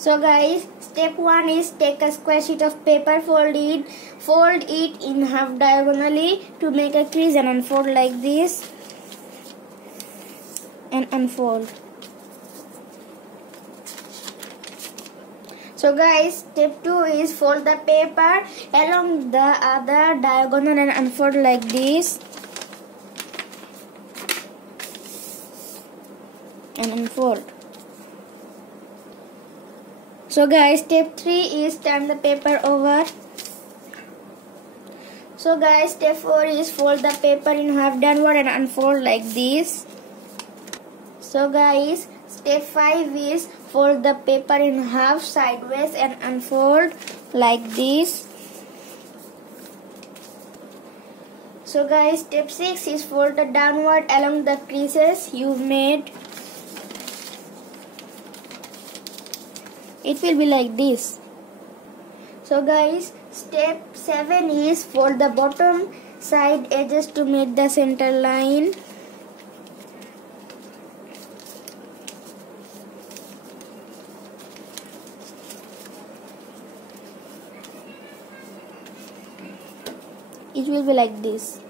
So guys, step 1 is take a square sheet of paper, fold it in half diagonally to make a crease and unfold like this and unfold. So guys, step 2 is fold the paper along the other diagonal and unfold like this and unfold. So guys, step 3 is turn the paper over. So guys, step 4 is fold the paper in half downward and unfold like this. So guys, step 5 is fold the paper in half sideways and unfold like this. So guys, step 6 is fold it downward along the creases you've made. It will be like this. So guys, step 7 is fold the bottom side edges to make the center line. It will be like this.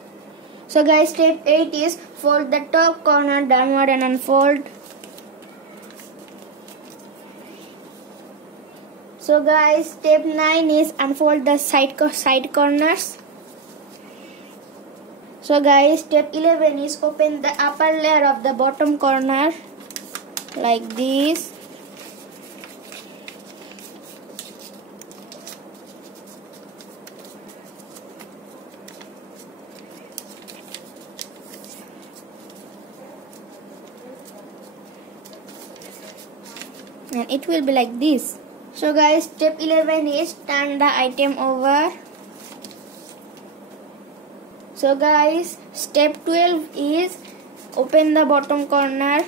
So guys, step 8 is fold the top corner downward and unfold. So guys, step 9 is unfold the side corners. So guys, step 11 is open the upper layer of the bottom corner like this. And it will be like this. So guys, step 11 is turn the item over. So guys, step 12 is open the bottom corner.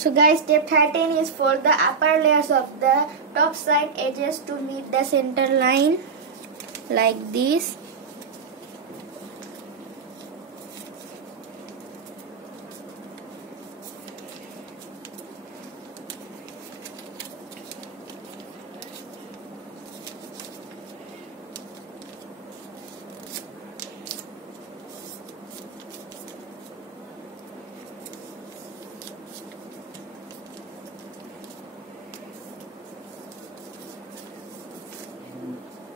So guys, step 13 is fold the upper layers of the top side edges to meet the center line like this.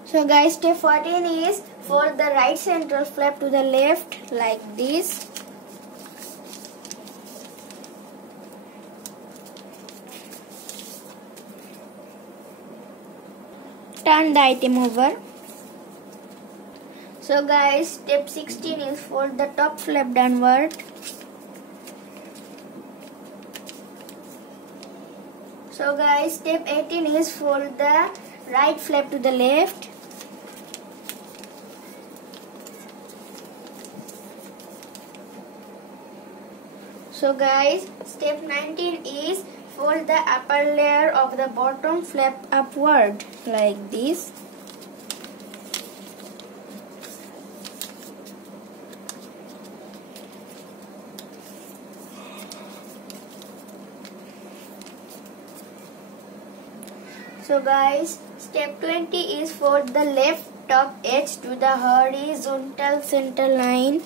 So guys, step 14 is fold the right central flap to the left like this. Turn the item over. So guys, step 16 is fold the top flap downward. So guys, step 18 is fold the right flap to the left. So guys, step 19 is fold the upper layer of the bottom flap upward like this. So guys, step 20 is fold the left top edge to the horizontal center line.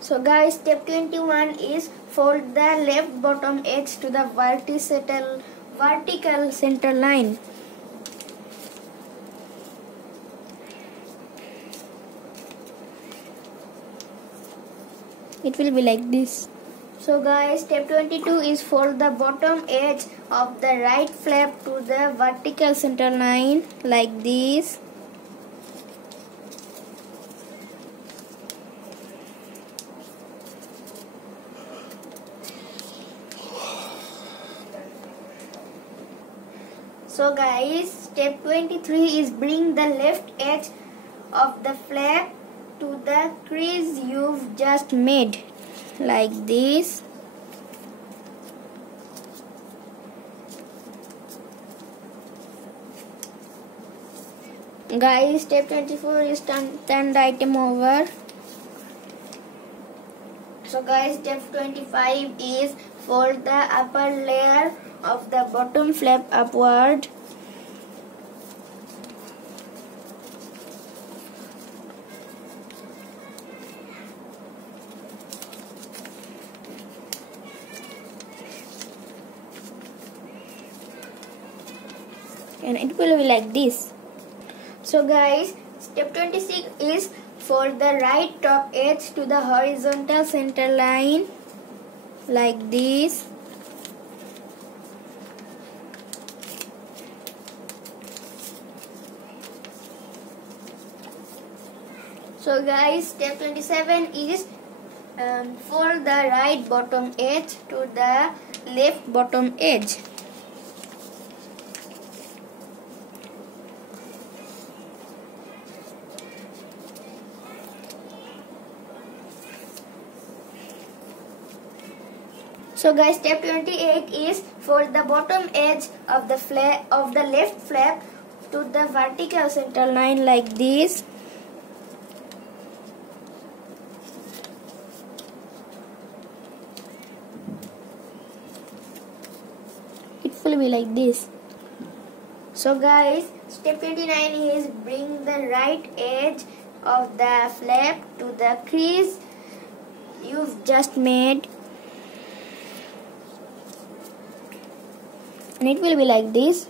So guys, step 21 is fold the left bottom edge to the vertical center line. It will be like this. So guys, step 22 is fold the bottom edge of the right flap to the vertical center line like this. So guys, step 23 is bring the left edge of the flap to the crease you've just made, like this. Guys, step 24 is turn the item over. So guys, step 25 is fold the upper layer of the bottom flap upward. And it will be like this. So guys, step 26 is fold the right top edge to the horizontal center line, like this. So guys, step 27 is fold the right bottom edge to the left bottom edge. So guys, step 28 is fold the bottom edge of the left flap to the vertical center line, like this. It will be like this. So guys, step 29 is bring the right edge of the flap to the crease you've just made. And it will be like this.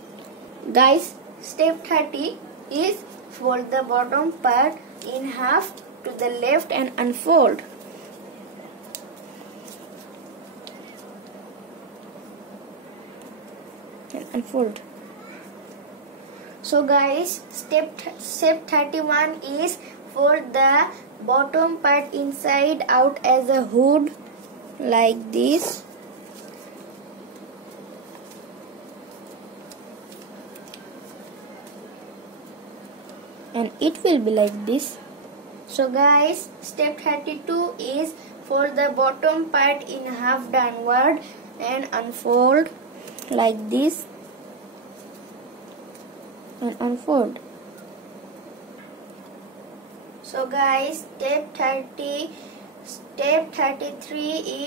Guys, step 30 is fold the bottom part in half to the left and unfold. And unfold. So guys, step 31 is fold the bottom part inside out as a hood, like this. And it will be like this. So guys, step 32 is fold the bottom part in half downward and unfold, like this. And unfold. So guys, step 33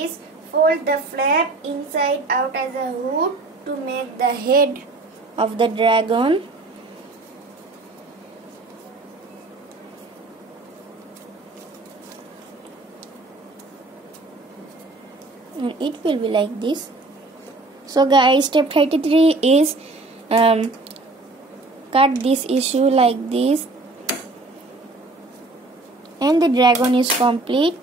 is fold the flap inside out as a hood to make the head of the dragon. And it will be like this. So guys, step 33 is cut this issue like this, and the dragon is complete.